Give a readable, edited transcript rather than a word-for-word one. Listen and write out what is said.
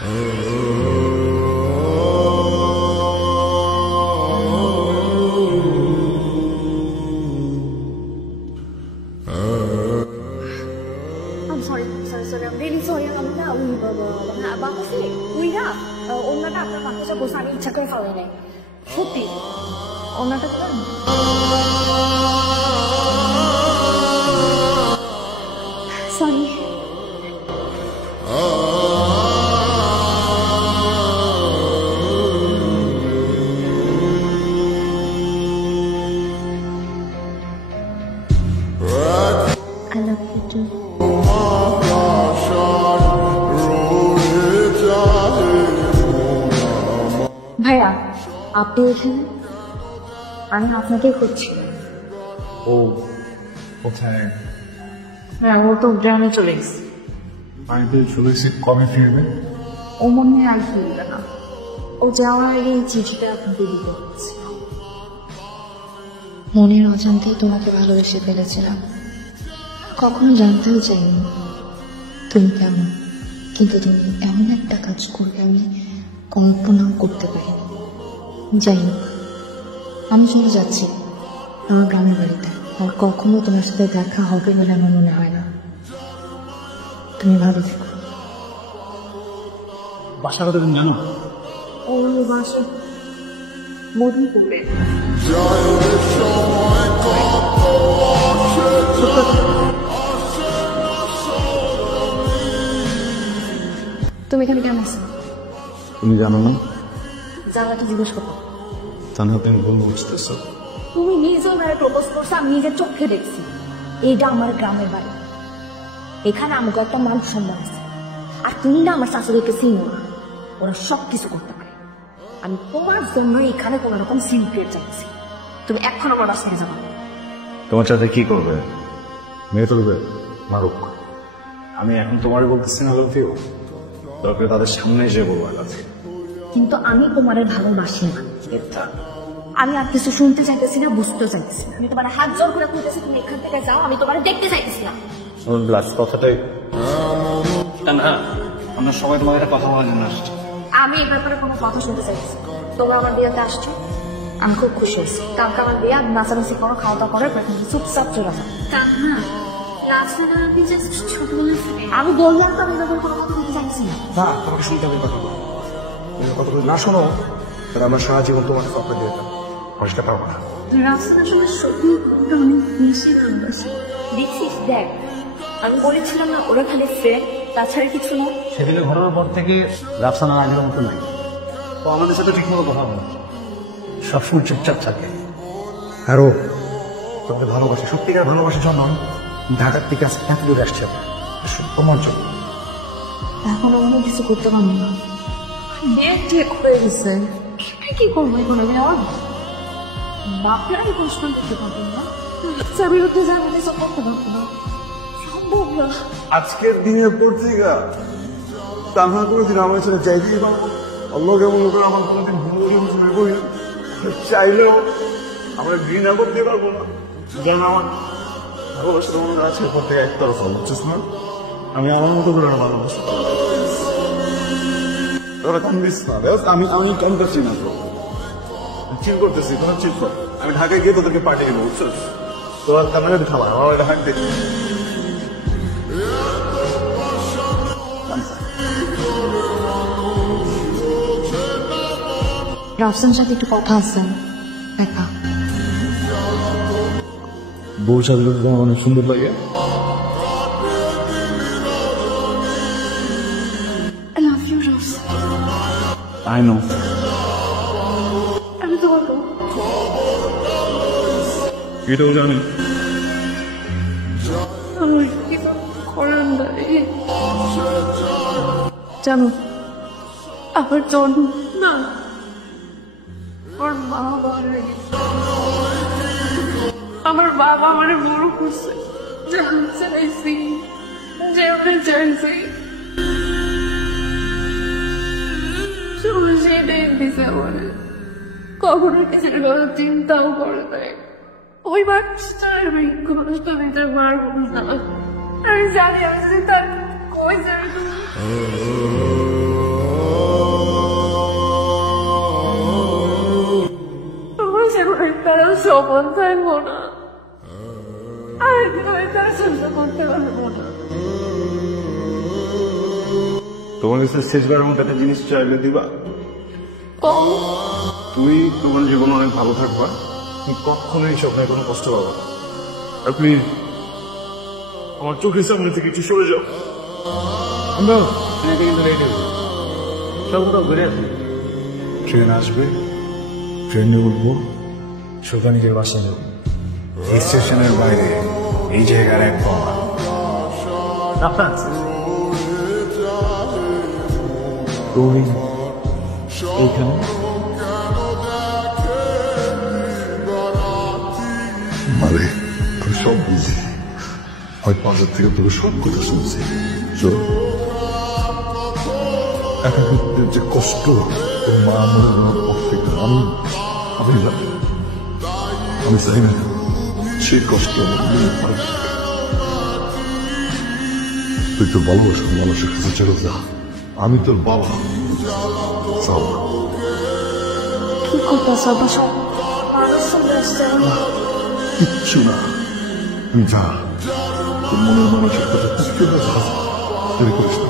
I'm sorry. I'm really sorry. Bapak sih, Wira, onaটা আপনার বাচ্চা বসে আমি ইচ্ছা করে ফালাই নাই সত্যি ওনাটা কেন sorry I love you too. ভাইয়া আপনি এখানে আমি আপনাকে খুঁজছি ও কোথায় ও তো গ্রামে চলে গেছে বাড়িতে চলে এসে কবে ফিরবে ও মনে হয় আর ফিরবে না ও যাওয়ার আগে এই চিঠিটা আপনাকে দিতে হচ্ছে মনের অজান্তেই তোমাকে ভালোবেসে ফেলেছিলাম কখনো জানতেও চাইনি তুমি কেমন কিন্তু তুমি এমন একটা কাজ করবে আমি কল্পনাও করতে পারি যাই হোক আমি চলে যাচ্ছি আমার গ্রামের বাড়িতে আর কখনো তোমার সাথে দেখা হবে বলে আমার মনে হয় না তুমি ভালো থেকো বাসা কথা তুমি জানো ও বাসা মধুপুরে তুমি এখানে কেমন আছো তুমি জানো না জানাটা জিজ্ঞেস করো তাহলে তুমি ভুল বুঝতেছ তুমি নিজে ওনারা প্রপোজ করছো আমি নিজের চোখে দেখছি এইটা আমার গ্রামের বাড়ি এখানে আমাকে একটা মান সম্মান আছে আর তুমি না আমার শাশুড়িকে চিনো না ওরা সব কিছু করতে পারে আমি তোমার জন্য এখানে কোনো রকম সিন ক্রিয়েট চাইছি তুমি এখন আমার বাসায় যাবো তোমার সাথে কি করবে মেয়ে তুলবে মারুক আমি এখন তোমারই বলতেছি না লভ ইউ দরকার তাদের সামনে এসে বলবো আই লাভ ইউ কিন্তু আমি তোমারে ভালোবাসি না আমি আর কিছু শুনতে চাইতেছি না বুঝতে চাইতেছি না আমি তোমার হাত জোর করে বলতেছি তুমি এখান থেকে যাও আমি তোমার দেখতে চাইতেছি না লাস্ট কথাটাই না আমরা সবাই তোমাকে একটা কথা বলার জন্য আসছি আমি এই ব্যাপারে কোনো কথা শুনতে চাইতেছি তোমরা আমার বিয়েতে আসছো আমি খুব খুশি হয়েছি কালকে আমার বিয়ে নাচানাচি করো খাওয়া দাওয়া করে চুপচাপ চলে যাও আমি বললাম তো আমি ব্যাপারে কোনো কথা বলতে চাইছি না না তোমাকে শুনতে হবে কথা কথা না শোনো তাহলে আমরা সারা জীবন তোমাকে কথা দিয়ে দিতাম বুঝতে পারবো না রাস্তা আসলে সত্যি অনেক বেশি ভালোবাসি দেখছিস দেখ আমি বলেছিলাম না ওরা খালি ফ্রেন্ড তাছাড়া কিছু না সেদিকে ঘটনার পর থেকে রাফসানা আগের মতো নাই ও আমাদের সাথে ঠিকমতো কথা বলে সবসময় চুপচাপ থাকে আরো তোমাকে ভালোবাসি সত্যিকার ভালোবাসার জন্য ঢাকার থেকে এত দূরে আসছে তোমার জন্য এখন আমি কিছু করতে পারবো না বিয়ে ঠিক হয়ে গেছে কি করবো এখন আমি আমার বাপের আমি প্রশ্ন করতে পারবো না চাবির উঠে যাবে কিছু করতে পারবো না সম্ভব না আজকের দিনের পত্রিকা তাহা কোনোদিন আমার ছেলে চাইতেই পারবো অন্য কেমন লোকের আমার কোনোদিন ভুল করি চাইলেও আমরা ঘৃণা করতে পারবো না যেন আমার ভালোবাসা তোমার আছে প্রত্যেক একতরফা বুঝছিস না আমি আমার মতো করে ভালোবাসি তোরা কান্দিস না আমি আমি কান্দাচ্ছি না তো চিল করতেছি কোনো চিল কর আমি ঢাকায় গিয়ে তোদেরকে পাঠিয়ে দেবো বুঝছিস তোরা কান্নাকাটি খাবার আমার এটা হাঁটতে রাফসানের সাথে একটু কথা আছে দেখা বউর সাথে তোমার অনেক সুন্দর লাগে I love you, Rose. I know. আমি তোমার বউ। এটাও জানি আমার কিছু করার নাই জানো আমার জন্ম না আমার মা মারা গেছে আমার বাবা আমার বড় করছে চাইছি যেমন চাইছি সেটাই দিছে আমার কখনো কিছুর কথা চিন্তাও করে নাই ওই বাচ্চাটার আমি কষ্ট দিতে পারবো না আমি জানি আমি যদি তার কই যাই অপমান থাকবো না, আর তারা সহ্য করতে পারবো না। তোমার কাছে শেষবারের মতো একটা জিনিস চাইলে দিবা? তুমি তোমার জীবন অনেক ভালো থাকবা, তুমি কখনোই স্বপ্নে কোনো কষ্ট পাবা না। আর প্লিজ আমার চোখের সামনে থেকে একটু সরে যাও। আমরা সবটা ঘুরে আসি। ট্রেন আসবে, ট্রেনে উঠবো, সোজা নিজের বাসায় যাবো। এই স্টেশনের বাইরে এই জায়গার এক পাওয়া তুমি এইখানে মানে আমি সব বুঝি, আমি বাজার থেকে তোকে সব কথা শুনছি। শোন, একাকিত্বের যে কষ্ট তোর মা মনে হওয়ার পর থেকে আমি জানি, আমি চাই না সেই কষ্ট আমার মনে হয়। তুই তোর ভালোবাসার মানুষের কাছে চলে যা, আমি তোর বাবা। যাও। কি করতেছ বাসা? কিচ্ছু না, তুই যা, তোর মনের মানুষের কথা তুই করিস না।